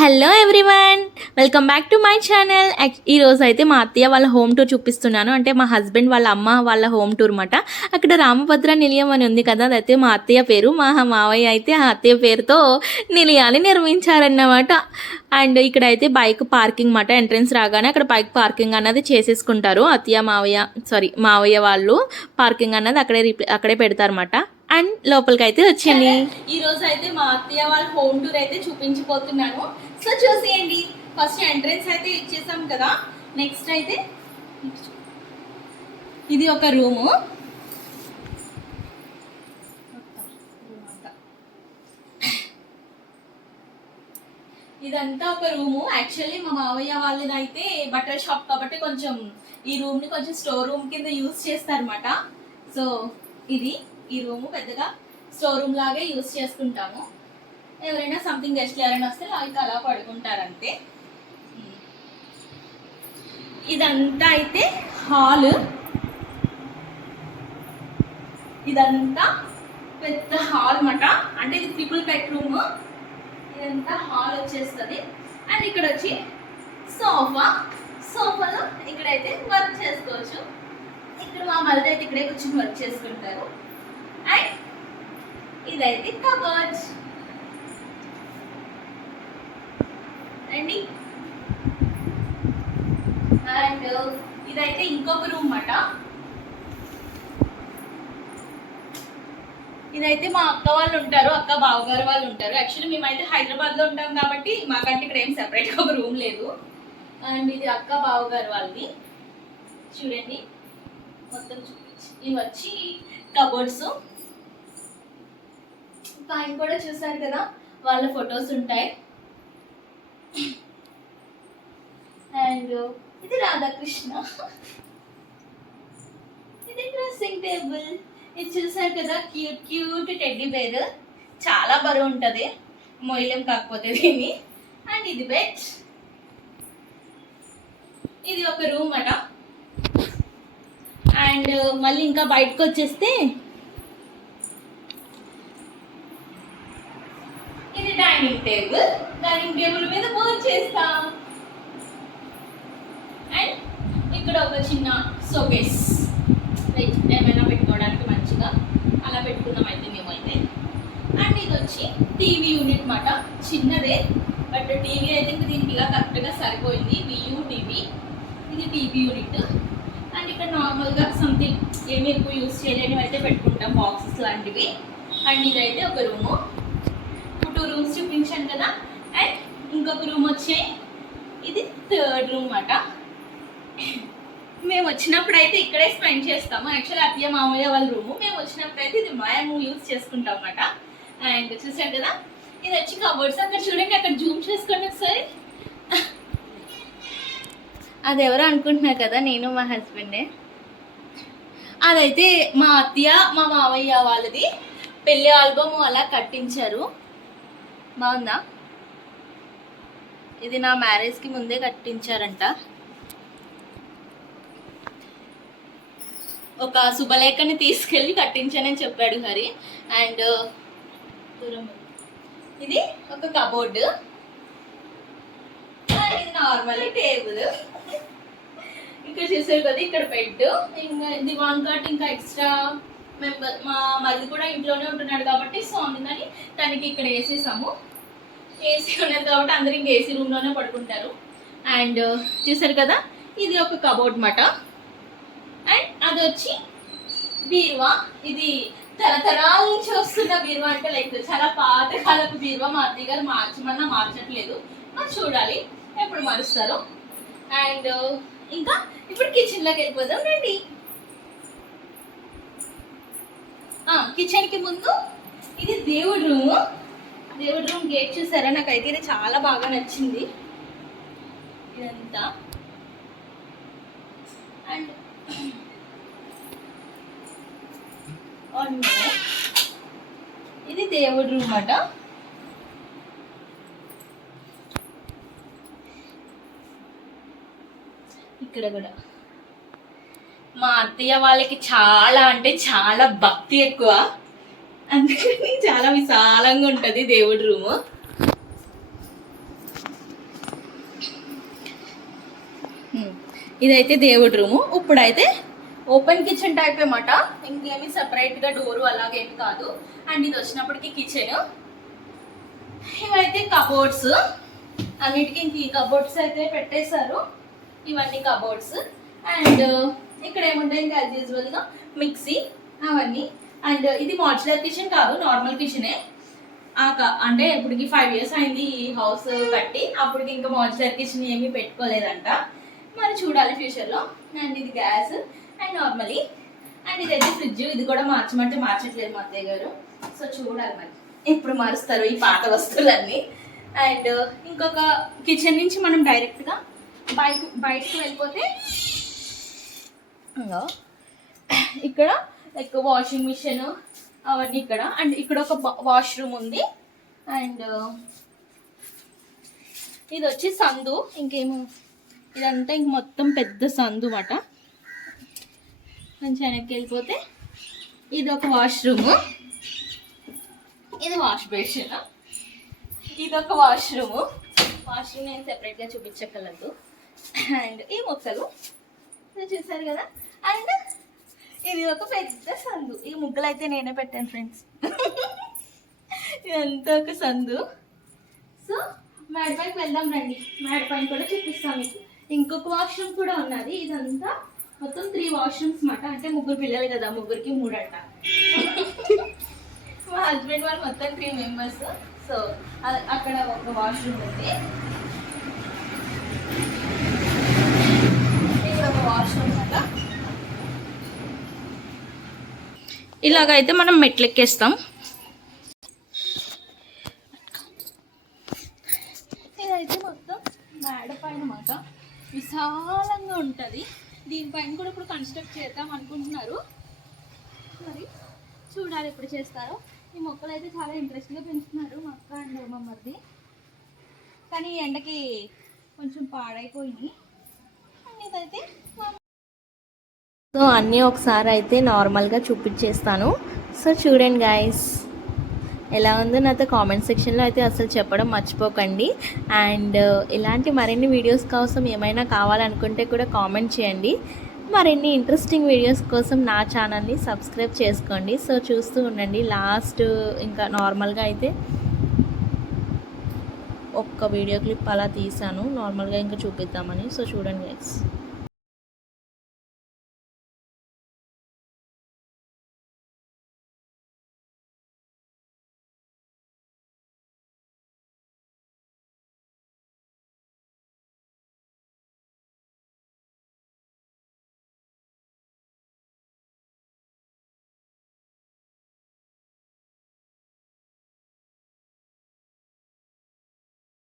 Hello everyone, welcome back to my channel. ఈరోజు అయితే మా అత్తయ్య వాళ్ళ హోమ్ టూర్ చూపిస్తున్నాను. అంటే మా హస్బెండ్ వాళ్ళ అమ్మ వాళ్ళ హోమ్ టూర్ మాట. అక్కడ రామభద్ర నిలయం అని ఉంది కదా, అదైతే మా అత్తయ్య పేరు. మా మావయ్య అయితే ఆ అత్తయ్య పేరుతో నిలయాన్ని నిర్మించారన్నమాట. అండ్ ఇక్కడ అయితే బైక్ పార్కింగ్ మాట. ఎంట్రెన్స్ రాగానే అక్కడ బైక్ పార్కింగ్ అన్నది చేసేసుకుంటారు. అత్తయ్య మావయ్య వాళ్ళు పార్కింగ్ అన్నది అక్కడే పెడతారన్నమాట. అండ్ లోపలికి అయితే వచ్చింది. ఈ రోజు అయితే మా అత్తయ్య వాళ్ళ హోమ్ టూర్ అయితే చూపించిపోతున్నాను. సో చూసేయండి. ఫస్ట్ ఎంట్రెన్స్ అయితే ఇచ్చేసాం కదా. నెక్స్ట్ అయితే ఇది ఒక రూము. ఇదంతా ఒక రూము. యాక్చువల్లీ మా మావయ్య వాళ్ళది అయితే బట్టల షాప్ కాబట్టి కొంచెం ఈ రూమ్ ని కొంచెం స్టోర్ రూమ్ కింద యూజ్ చేస్తారన్నమాట. సో ఇది ఈ రూము పెద్దగా స్టోర్ రూమ్ లాగే యూజ్ చేసుకుంటాము. ఎవరైనా సంథింగ్ గెస్ట్లు ఎవరైనా వస్తే వాళ్ళకి అలా పడుకుంటారు అంతే. ఇదంతా అయితే హాల్. ఇదంతా పెద్ద హాల్ మాట. అంటే ఇది ట్రిపుల్ బెడ్రూమ్. ఇదంతా హాల్ వచ్చేస్తుంది. అండ్ ఇక్కడ వచ్చి సోఫాలో ఇక్కడైతే వర్క్ చేసుకోవచ్చు. ఇక్కడ మా మళ్ళీ అయితే ఇక్కడే కూర్చొని వర్క్ చేసుకుంటారు. అండ్ ఇదైతే కబర్డ్స్ అండి. అండ్ ఇదైతే ఇంకొక రూమ్ మాట. ఇదైతే మా అక్క వాళ్ళు ఉంటారు, అక్క బావగారు వాళ్ళు ఉంటారు. యాక్చువల్లీ మేమైతే హైదరాబాద్లో ఉంటాం కాబట్టి మాకంటే ఇక్కడ ఏం సెపరేట్గా ఒక రూమ్ లేదు. అండ్ ఇది అక్క బావగారు వాళ్ళది. చూడండి మొత్తం చూపించి ఇవి వచ్చి కబోర్డ్స్. పైన కూడా చూసారు కదా, వాళ్ళ ఫొటోస్ ఉంటాయి. అండ్ ఇది రాధాకృష్ణ. ఇది డ్రెస్సింగ్ టేబుల్. ఇది చూసారు కదా, క్యూట్ టెడ్డీ బేర్. చాలా బరువు ఉంటుంది, మొయ్యలేం కాకపోతే దీన్ని. అండ్ ఇది బెడ్. ఇది ఒక రూమ్ అట. అండ్ మళ్ళీ ఇంకా బయటకు వచ్చేస్తే ఇది డైనింగ్ టేబుల్. డైనింగ్ టేబుల్ మీద వర్క్ చేస్తాం. అండ్ ఇక్కడ ఒక చిన్న షోకేస్, ఏమైనా పెట్టుకోవడానికి మంచిగా అలా పెట్టుకున్నాం అయితే మేమైతే. అండ్ ఇది వచ్చి టీవీ యూనిట్ మాట. చిన్నదే బట్ టీవీ అయితే దీనికి ఇలా కరెక్ట్గా సరిపోయింది. వియూ టీవీ. ఇది టీవీ యూనిట్. అండ్ ఇక్కడ నార్మల్గా సంథింగ్ ఏమి ఎక్కువ యూజ్ చేయలేనివి అయితే పెట్టుకుంటాం, బాక్సెస్ లాంటివి. అండ్ ఇదైతే ఒక రూము. 2 రూమ్స్ చూపించాను కదా. అండ్ ఇంకొక రూమ్ వచ్చాయి. ఇది 3rd రూమ్ అట. మేము వచ్చినప్పుడు అయితే ఇక్కడే స్పెండ్ చేస్తాము. యాక్చువల్లీ అత్తయ్య మామయ్య వాళ్ళ రూము. మేము వచ్చినప్పుడు అయితే ఇది మేము యూజ్ చేసుకుంటాం అన్నమాట. అండ్ చూసాం కదా, ఇది వచ్చి కబోర్డ్స్. అక్కడ చూడండి, అక్కడ జూమ్ చేసుకోండి ఒకసారి. అది ఎవరో అనుకుంటున్నారు కదా, నేను మా హస్బెండే. అదైతే మా అత్తయ్య మా మావయ్య వాళ్ళది పెళ్లి ఆల్బమ్ అలా కట్టించారు. బాగుందా? ఇది నా మ్యారేజ్కి ముందే కట్టించారంట. ఒక శుభలేఖని తీసుకెళ్ళి కట్టించానని చెప్పాడు హరి. అండ్ ఇది ఒక కబోర్డ్. ఇది నార్మల్ టేబుల్. ఇక్కడ చూసారు కదా, ఇక్కడ బెడ్. ఇంకా దివాన్ కాట్, ఇంకా ఎక్స్ట్రా మెంబర్ మా మరిది కూడా ఇంట్లోనే ఉంటున్నాడు కాబట్టి సో అందుకని తనకి ఇక్కడ వేసేసాము. ఏసీ ఉన్నది కాబట్టి అందరు ఇంక ఏసీ రూమ్లోనే పడుకుంటారు. అండ్ చూసారు కదా, ఇది ఒక కబోర్డ్ మాట. అండ్ అది వచ్చి బీరువా. ఇది తరతరాల నుంచి వస్తున్న బీరువా. అంటే లైక్ చాలా పాతకాలపు బీరువా. మా అత్తయ్య గారు మార్చమన్నా మార్చట్లేదు. మరి చూడాలి ఎప్పుడు మారుస్తారు. అండ్ ఇంకా ఇప్పుడు కిచెన్లోకి వెళ్ళిపోదాం రండి. కిచెన్కి ముందు ఇది దేవుడి రూము. దేవుడి రూమ్ గేట్ చూసారా, నాకైతే ఇది చాలా బాగా నచ్చింది ఇదంతా. అండ్ ఇది దేవుడి రూమ్ అట. ఇక్కడ కూడా మా అత్తయ్య వాళ్ళకి చాలా అంటే చాలా భక్తి ఎక్కువ, అందుకని చాలా విశాలంగా ఉంటుంది దేవుడి రూము. ఇదైతే దేవుడి రూము. ఇప్పుడైతే ఓపెన్ కిచెన్ టైప్ అన్నమాట, ఇంకేమి సపరేట్గా డోరు అలాగేమి కాదు. అండ్ ఇది వచ్చినప్పటికీ కిచెన్. ఇవైతే కబోర్డ్స్, అన్నిటికీ ఇంక ఈ కబోర్డ్స్ అయితే పెట్టేశారు. ఇవన్నీ కబోర్డ్స్. అండ్ ఇక్కడ ఏముంటాయి ఇంకా యాజ్ యూజువల్గా మిక్సీ అవన్నీ. అండ్ ఇది మాడ్యులర్ కిచెన్ కాదు, నార్మల్ కిచెనే. అంటే ఇప్పటికి 5 years అయింది ఈ హౌస్ కట్టి, అప్పటికి ఇంకా మాడ్యులర్ కిచెన్ ఏమీ పెట్టుకోలేదంట. మరి చూడాలి ఫ్యూచర్లో. అండ్ ఇది గ్యాస్ అండ్ నార్మలీ. అండ్ ఇదైతే ఫ్రిడ్జ్. ఇది కూడా మార్చమంటే మార్చట్లేదు మా అత్తయ్య గారు. సో చూడాలి మరి ఎప్పుడు మారుస్తారు ఈ పాత వస్తువులన్నీ. అండ్ ఇంకొక కిచెన్ నుంచి మనం డైరెక్ట్గా బయటకు వెళ్ళిపోతే ఇక్కడ లైక్ వాషింగ్ మిషన్ అవన్నీ ఇక్కడ. అండ్ ఇక్కడ ఒక వాష్రూమ్ ఉంది. అండ్ ఇది వచ్చి సందు. ఇంకేమో ఇదంతా ఇంక మొత్తం పెద్ద సందు అన్నమాట. కొంచెం వెనక్కి వెళ్ళిపోతే ఇది ఒక వాష్రూమ్, ఇది వాష్ బేసిన్, ఇది ఒక వాష్రూమ్. వాష్రూమ్ నేను సెపరేట్గా చూపించగలదు. అండ్ ఈ మొక్కలు చూసారు కదా. అండ్ ఇది ఒక పెద్ద సందు. ఈ ముగ్గులు అయితే నేనే పెట్టాను ఫ్రెండ్స్. ఇదంతా ఒక సందు. సో మేడ పైకి వెళ్దాం రండి. మేడ పైన కూడా చూపిస్తాను మీకు. ఇంకొక వాష్రూమ్ కూడా ఉన్నది. ఇదంతా మొత్తం 3 వాష్రూమ్స్ అన్నమాట. అంటే 3 పిల్లలు కదా, 3కి 3 అంట. మా హస్బెండ్ వాళ్ళు మొత్తం 3 members. సో అక్కడ ఒక వాష్రూమ్ ఉంది, ఇక్కడ ఒక వాష్రూమ్ అన్నమాట. ఇలాగైతే మనం మెట్లెక్కేస్తాం. ఇదైతే మొత్తం మేడ పైన మాట విశాలంగా ఉంటుంది. దీనిపైన కూడా ఇప్పుడు కన్స్ట్రక్ట్ చేద్దాం అనుకుంటున్నారు. మరి చూడాలి ఎప్పుడు చేస్తారో. ఈ మొక్కలు అయితే చాలా ఇంట్రెస్ట్గా పెంచుతున్నారు మా అక్క అండ్ మా మరిది. కానీ ఎండకి కొంచెం పాడైపోయింది. ఇదైతే సో అన్నీ ఒకసారి అయితే నార్మల్గా చూపించేస్తాను. సో చూడండి గైస్ ఎలా ఉందో నాతో కామెంట్ సెక్షన్లో అయితే అసలు చెప్పడం మర్చిపోకండి. అండ్ ఇలాంటి మరిన్ని వీడియోస్ కోసం ఏమైనా కావాలనుకుంటే కూడా కామెంట్ చేయండి. మరిన్ని ఇంట్రెస్టింగ్ వీడియోస్ కోసం నా ఛానల్ని సబ్స్క్రైబ్ చేసుకోండి. సో చూస్తూ ఉండండి. లాస్ట్ ఇంకా నార్మల్గా అయితే ఒక్క వీడియో క్లిప్ అలా తీసాను నార్మల్గా ఇంకా చూపిద్దామని. సో చూడండి గైస్.